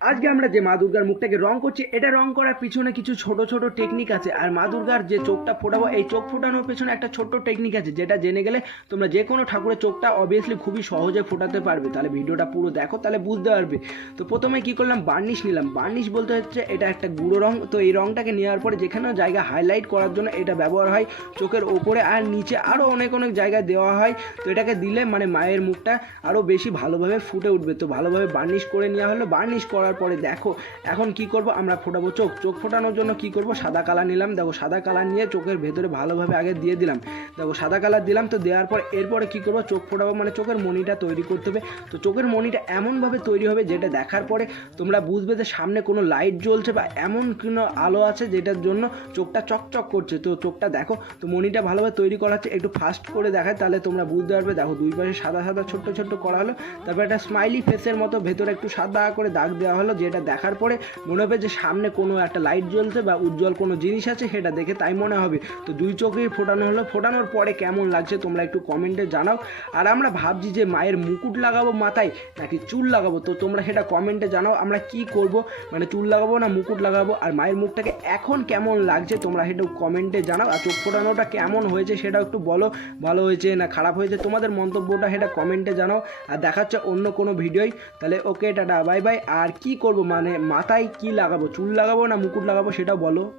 আজকে আমরা যে মা দুর্গার মুখটাকে রং করছি, এটা রং করার পিছনে কিছু ছোট ছোট টেকনিক আছে। আর মা দুর্গার যে চোখটা ফোটাবো, এই চোখ ফোটানোর পেছনে একটা ছোট্ট টেকনিক আছে, যেটা জেনে গেলে তোমরা যে কোনো ঠাকুরের চোখটা অবভিয়াসলি খুবই সহজে ফোটাতে পারবে। তাহলে ভিডিওটা পুরো দেখো, তাহলে বুঝতে পারবে। তো প্রথমে কি করলাম? বার্নিশ নিলাম। বার্নিশ বলতে হচ্ছে এটা একটা গুঁড়ো রং। তো এই রংটাকে নেওয়ার পরে যেখানে জায়গা হাইলাইট করার জন্য এটা ব্যবহার হয় চোখের ওপরে। আর নিচে আরও অনেক অনেক জায়গায় দেওয়া হয়। তো এটাকে দিলে মানে মায়ের মুখটা আরও বেশি ভালোভাবে ফুটে উঠবে। তো ভালোভাবে বার্নিশ করে নেওয়া হলো। বার্নিশ করার পরে দেখো, এখন কি করব? আমরা ফোটাবো চোখ। চোখ ফোটানোর জন্য কি করব? সাদা কালার নিলাম। দেখো, সাদা কালার নিয়ে চোখের ভেতরে ভালোভাবে আগে দিয়ে দিলাম। দেখো, সাদা কালার দিলাম তো, দেওয়ার পর এরপরে কি করব? চোখ ফোটাবো মানে চোখের মনিটা তৈরি করতে হবে। তো চোখের মনিটা এমনভাবে তৈরি হবে যেটা দেখার পরে তোমরা বুঝবে যে সামনে কোনো লাইট জ্বলছে বা এমন কোনো আলো আছে যেটার জন্য চোখটা চকচক করছে। তো চোখটা দেখো, তো মনিটা ভালোভাবে তৈরি করা হচ্ছে। একটু ফাস্ট করে দেখায়, তাহলে তোমরা বুঝতে পারবে। দেখো, দুই পাশে সাদা সাদা ছোট্ট ছোট্ট করা হলো। তারপর একটা স্মাইলি ফেসের মতো ভেতরে একটু সাদা করে দাগ দেওয়া হলো যেটা দেখার পরে মনে হবে যে সামনে কোনো একটা লাইট জ্বলছে বা উজ্জ্বল কোনো জিনিস আছে, সেটা দেখে তাই মনে হবে। তো দুই চোখেই ফোটানো হলো। ফোটানোর পরে কেমন লাগছে তোমরা একটু কমেন্টে জানাও। আর আমরা ভাবছি যে মায়ের মুকুট লাগাবো মাথায় নাকি চুল লাগাবো? তো তোমরা সেটা কমেন্টে জানাও। আমরা কি করব? মানে চুল লাগাবো না মুকুট লাগাবো? আর মায়ের মুখটাকে এখন কেমন লাগছে তোমরা সেটা কমেন্টে জানাও। আর চোখ ফোটানোটা কেমন হয়েছে সেটাও একটু বলো। ভালো হয়েছে না খারাপ হয়েছে? তোমাদের মন্তব্যটা সেটা কমেন্টে জানাও। আর দেখাচ্ছে অন্য কোনো ভিডিওই। তাহলে ওকে টাটা বাই বাই আর কি করব? মানে মাথায় কি লাগাবো? চুল লাগাবো না মুকুট লাগাবো সেটা বলো।